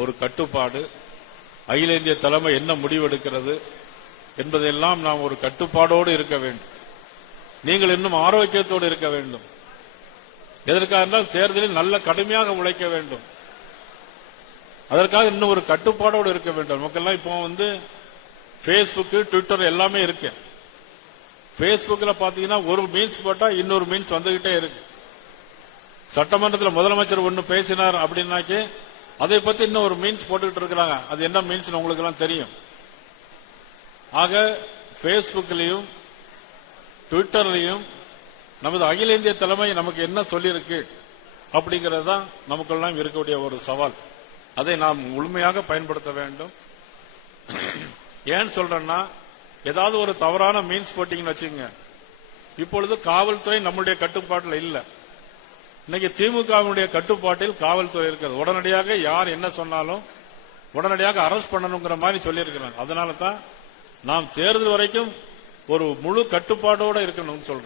ஒரு கட்டுப்பாடு, அகில இந்திய தலைமை என்ன முடிவெடுக்கிறது என்பதெல்லாம் நாம் ஒரு கட்டுப்பாடோடு இருக்க வேண்டும். நீங்கள் இன்னும் ஆரோக்கியத்தோடு இருக்க வேண்டும். எதற்காக என்றால் தேர்தலில் நல்ல கடுமையாக உழைக்க வேண்டும். அதற்காக இன்னும் ஒரு கட்டுப்பாடோடு இருக்க வேண்டும். மக்கள்லாம் இப்போ பேஸ்புக், ட்விட்டர் எல்லாமே இருக்கு. பேஸ்புக்ல பாத்தீங்கன்னா ஒரு மீன்ஸ் போட்டா இன்னொரு மீன்ஸ் வந்துகிட்டே இருக்கு. சட்டமன்றத்தில் முதலமைச்சர் ஒன்னு பேசினார் அப்படின்னாக்கி அதை பத்தி இன்னும் ஒரு மீன்ஸ் போட்டுக்கிட்டு இருக்கிறாங்க. அது என்ன மீன்ஸ் உங்களுக்கு எல்லாம் தெரியும். ஆக பேஸ்புக்லயும் ட்விட்டர்லயும் நமது அகில இந்திய தலைமை நமக்கு என்ன சொல்லியிருக்கு அப்படிங்கிறது தான் நமக்கெல்லாம் இருக்கக்கூடிய ஒரு சவால். அதை நாம் முழுமையாக பயன்படுத்த வேண்டும். ஏன் சொல்றேன்னா, ஏதாவது ஒரு தவறான மீன்ஸ் போட்டீங்கன்னு வச்சுங்க, இப்பொழுது காவல்துறை நம்முடைய கட்டுப்பாட்டில் இல்ல. இன்னைக்கு திமுகவுடைய கட்டுப்பாட்டில் காவல்துறை இருக்கிறது. உடனடியாக யார் என்ன சொன்னாலும் உடனடியாக அரெஸ்ட் பண்ணணுங்கிற மாதிரி சொல்லியிருக்கிறாங்க. அதனால தான் நாம் தேர்தல் வரைக்கும் ஒரு முழு கட்டுப்பாடோடு இருக்கணும்னு சொல்றேன்.